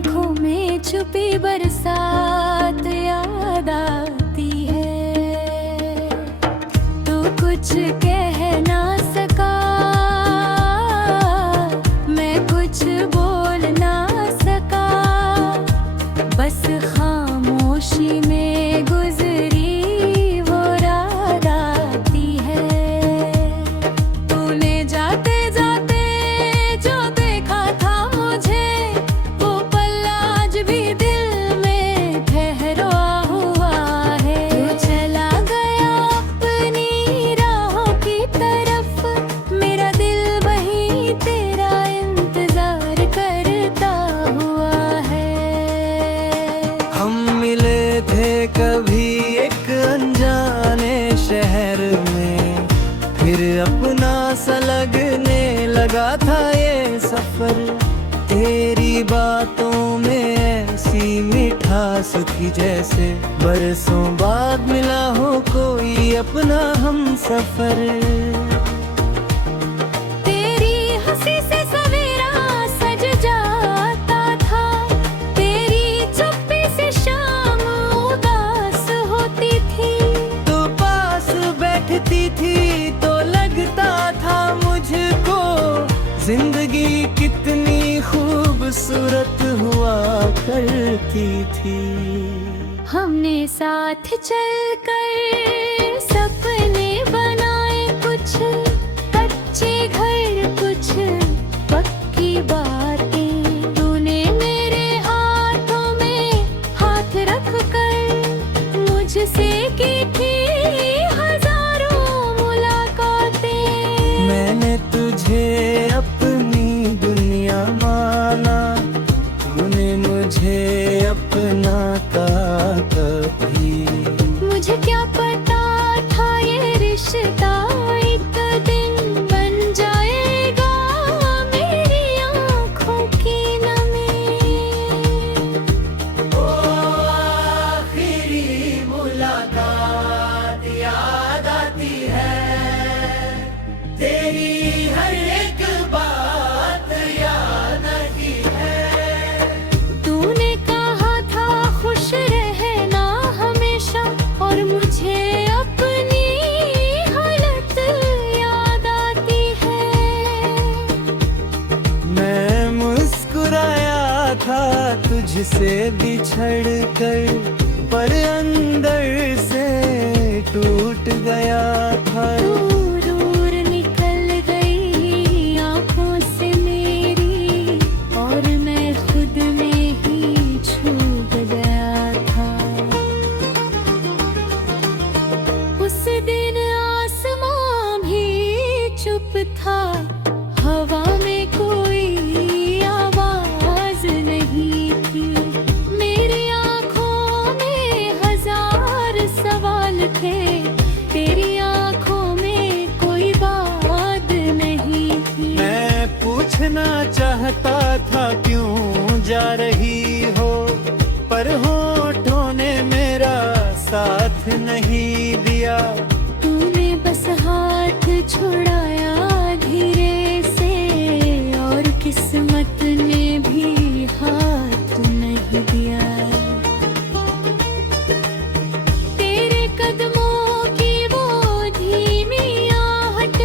आँखों में छुपी बरसात याद आती है। तू कुछ कह ना सका, मैं कुछ बोल ना सका, बस खामोशी में गुजरी वो रात आती है। तूने जाते जाते जो देखा था मुझे, वो पल आज भी दिल में ठहरा हुआ है। तू चला गया अपनी राहों की तरफ, मेरा दिल वही तेरा इंतजार करता हुआ है। हम मिले थे कभी एक अनजाने शहर में, फिर अपना सा लगने लगा था ये सफर। तेरी बातों में ऐसी मिठास थी जैसे बरसों बाद मिला हो कोई अपना हम सफर। तेरी हंसी से सवेरा सज जाता था, तेरी चुप्पी से शाम उदास होती थी। तो पास बैठती थी तो लगता था मुझको जिंदगी कितनी खूबसूरत हुआ करती थी। हमने साथ चलकर सपने बनाए, कुछ कच्चे घर कुछ पक्की बातें। तूने मेरे हाथों में हाथ रख कर मुझसे की थी हजारों मुलाकातें। मैंने तुझे अपनी दुनिया माना, तूने मुझे अपना कभी। मुझे क्या पता था ये रिश्ता एक दिन बन जाएगा मेरी आँखों की नमी। ओ आखिरी मुलाकात याद आती है, तेरी हर एक बात याद आती है। तूने कहा था खुश रहना हमेशा, और मुझे अपनी हालत याद आती है। मैं मुस्कुराया था तुझसे बिछड़ कर, पर अंदर से टूट गया था। दूर दूर निकल गई आँखों से मेरी, और मैं खुद में ही छूट गया था। उस दिन आसमां भी चुप था, हवा में कोई आवाज नहीं थी। मेरी आँखों में हजार सवाल थे, तेरी आँखों में कोई बात नहीं थी। मैं पूछना चाहता था क्यों जा रही हो, पर होठों ने मेरा साथ नहीं दिया। तूने बस हाथ छुड़ाया धीरे से, और किस्मत ने भी हाथ नहीं दिया। तेरे कदमों की वो धीमी आहट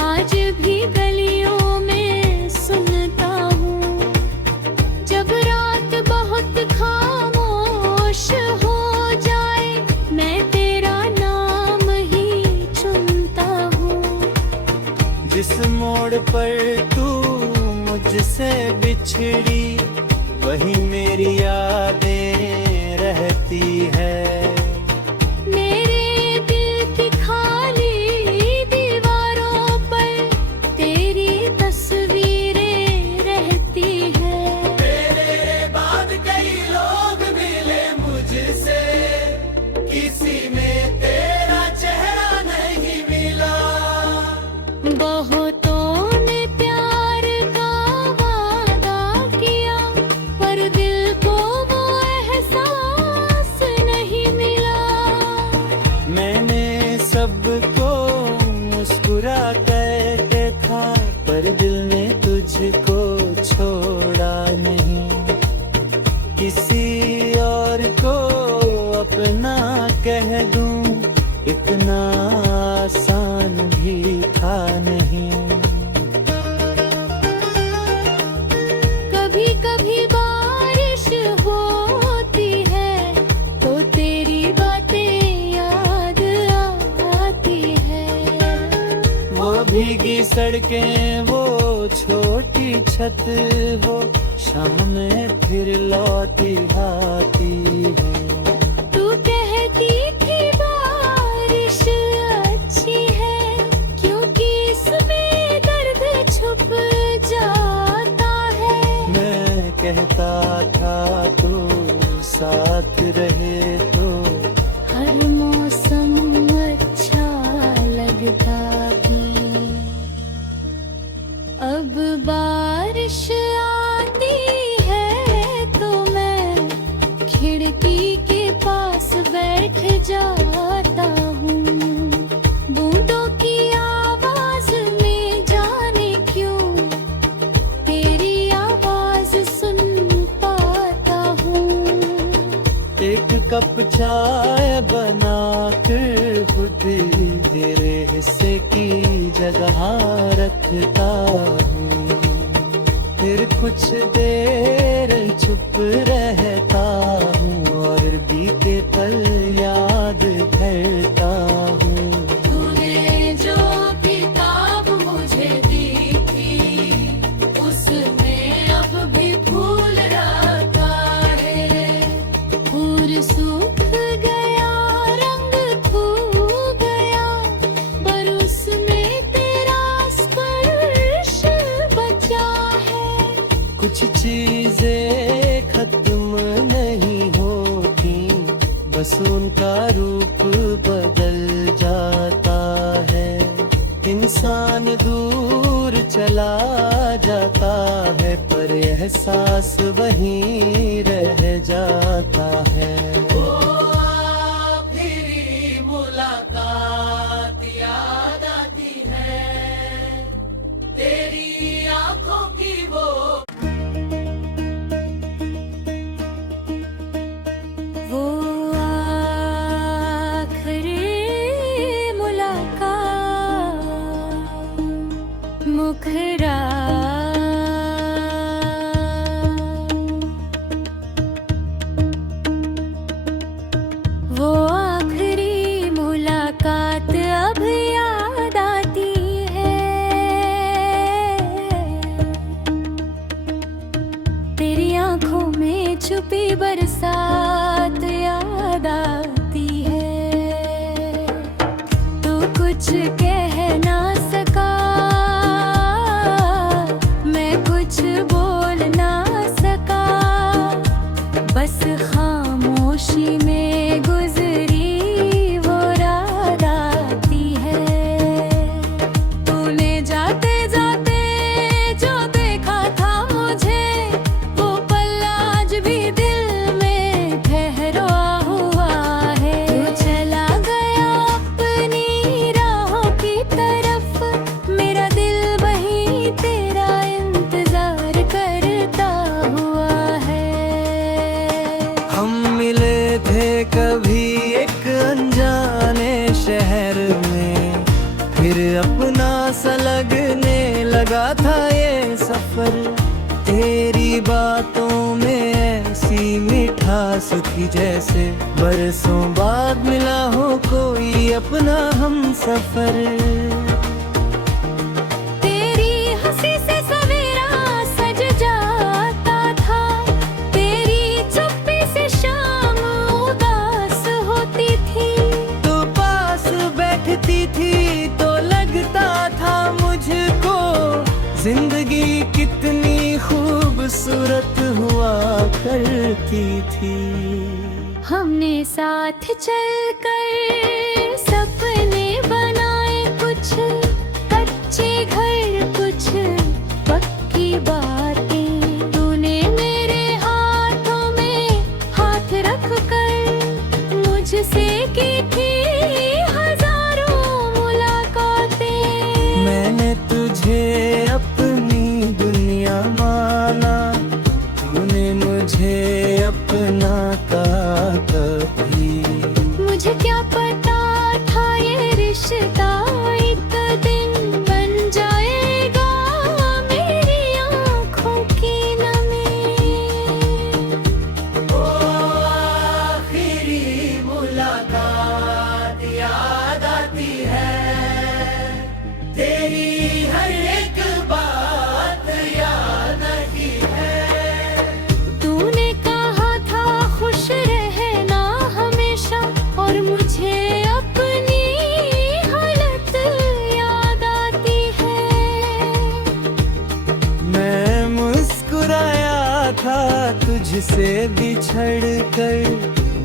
आज भी गलियों में सुनता हूँ। जब रात बहुत खामोश हो जाए, मैं तेरा नाम ही चुनता हूँ। जिस मोड़ पर तू मुझसे बिछड़ी, वही मेरी यादें रहती है। मेरे दिल की खाली दीवारों पर तेरी तस्वीरें रहती है। मेरे बाद कई लोग मिले मुझसे, किसी में तेरा चेहरा नहीं मिला। बहुतों ने प्यार का वादा किया, पर दिल को वो एहसास नहीं कभी कभी बारिश होती है तो तेरी बातें याद आती है। वो भीगी सड़कें, वो छोटी छत, वो शाम में फिर लौटी आती है। तू कहती थी बारिश अच्छी है क्योंकि इसमें दर्द छुप जाता है। मैं कहता था तो साथ रहे तो हर मौसम अच्छा लगता भी। अब बारिश आती है तो मैं खिड़की के पास बैठ जाता हूँ। बूंदों की आवाज में जाने क्यों तेरी आवाज सुन पाता हूँ। एक कप चाय बना कर खुद तेरे हिस्से की जगह रखता हूँ। फिर कुछ देर चुप रहता हूँ और बीते पल याद करता हूँ। तूने जो किताब मुझे दी थी उसमें अब भी फूल रखा है। फूल सूख गया, रंग खो गया, पर उसमें तेरा स्पर्श बचा है। कुछ चीजें खत्म नहीं होती, बस उनका रूप बदल जाता है। इंसान दूर चला जाता है पर एहसास वहीं रह जाता है। ओ आखिरी मुलाकात याद आती है, तेरी आंखों की वो आखिरी मुलाकात मुखरा। वो आखिरी मुलाकात अब याद आती है। तेरी आंखों में छुपी बरसात याद आती है। तू कुछ कह ना सका, मैं कुछ बोल ना सका, बस खामोशी में गुजरी वो रात आती है। तूने जाते जाते जो देखा था मुझे वो पल आज भी दिल में ठहरा हुआ है। तू चला गया अपनी राहों की तरफ, मेरा दिल वहीं तेरा इंतजार करता हुआ है। हम मिले थे कभी एक अनजाने शहर में, फिर अपना सा लगने लगा था ये सफर। तेरी बातों में ऐसी मिठास थी जैसे बरसों बाद मिला हो कोई अपना हम सफर। तेरी हंसी से सवेरा सज जाता था, तेरी चुप्पी से शाम उदास होती थी। तो पास बैठती थी तो लगता था मुझको जिंदगी कितनी खूबसूरत हुआ करती थी। हमने साथ चलकर सपने बनाए, कुछ कच्चे घर कुछ पक्की बातें। तूने मेरे हाथों में हाथ रख कर मुझसे की थी हजारों मुलाकातें। मैंने तुझे अपनी दुनिया माना, तूने मुझे अपना कहा कभी। मुझे क्या पता था ये रिश्ता एक दिन बन जाएगा मेरी आँखों की नमी। था तुझसे बिछड़ कर,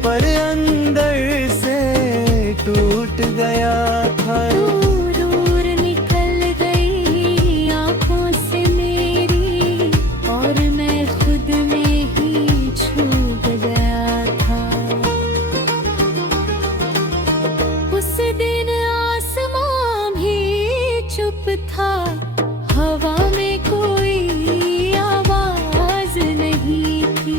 पर अंदर से टूट गया था। दूर दूर निकल गई आँखों से मेरी, और मैं खुद में ही छूट गया था। उस दिन आसमां भी चुप था, हवा में कोई आवाज नहीं थी।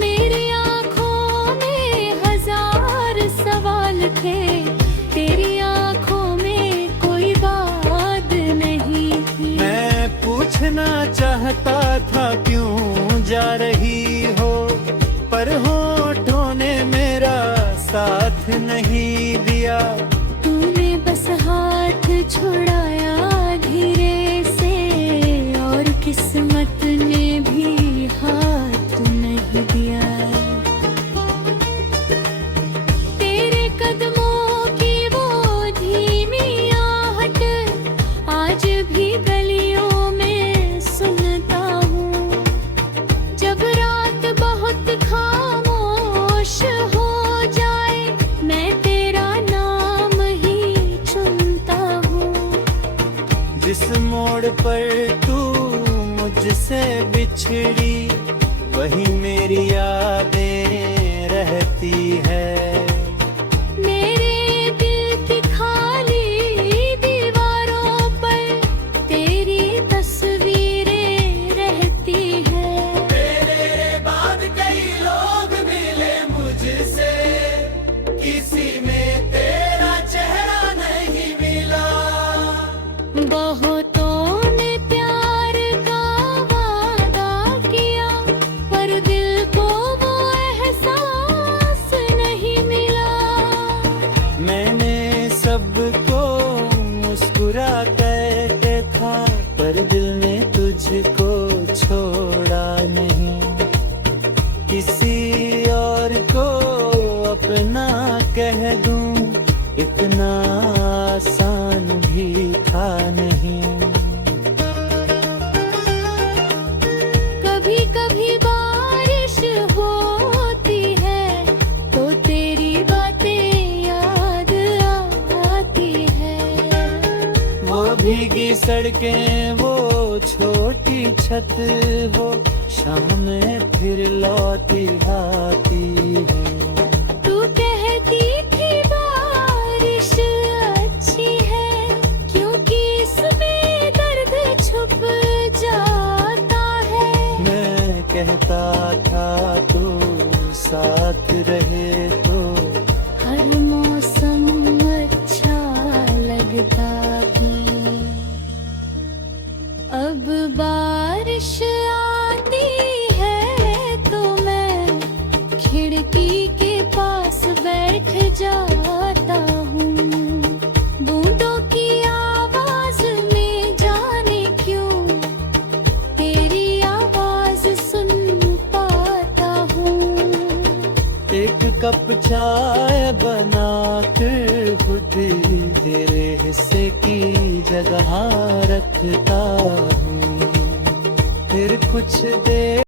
मेरी आँखों में हजार सवाल थे, तेरी आँखों में कोई बात नहीं थी। मैं पूछना चाहता था क्यों जा रही हो, पर होठों ने मेरा साथ नहीं दिया। तूने बस हाथ छुड़ाया धीरे से, और किस्मत ने भी हाथ नहीं दिया। तेरे कदमों की वो धीमी आहट आज भी गलियों में सुनता हूँ। जब रात बहुत खामोश हो जाए, मैं तेरा नाम ही चुनता हूँ। जिस मोड़ पर तू मुझसे बिछड़ी, वही मेरी यादें रहती है। मेरे दिल की खाली दीवारों पर तेरी तस्वीरें रहती हैं। तेरे बाद कई लोग मिले मुझसे, किसी में तेरा चेहरा नहीं मिला। बहुतों ने प्यार का वादा किया, पर दिल को वो एहसास नहीं मिला। मैंने सबको मुस्कुरा कहते था, पर दिल ने तुझको छोड़ा नहीं। किसी और को अपना कह दूं, इतना आसान भी था नहीं। कभी कभी बारिश होती है, तो तेरी बातें याद आती है। वो भीगी सड़कें, वो छोटी छत, वो शाम में फिर लौटी आती है। तू कहती थी बारिश अच्छी है, क्योंकि इसमें दर्द छुप जाता है। मैं कहता था तू साथ रहे तो हर मौसम अच्छा लगता भी। अब बारिश आती है तो मैं खिड़की के पास बैठ जाता हूँ। बूंदों की आवाज में जाने क्यों तेरी आवाज सुन पाता हूँ। एक कप चाय बना कर खुद तेरे हिस्से की जगह रखता हूँ। फिर कुछ देर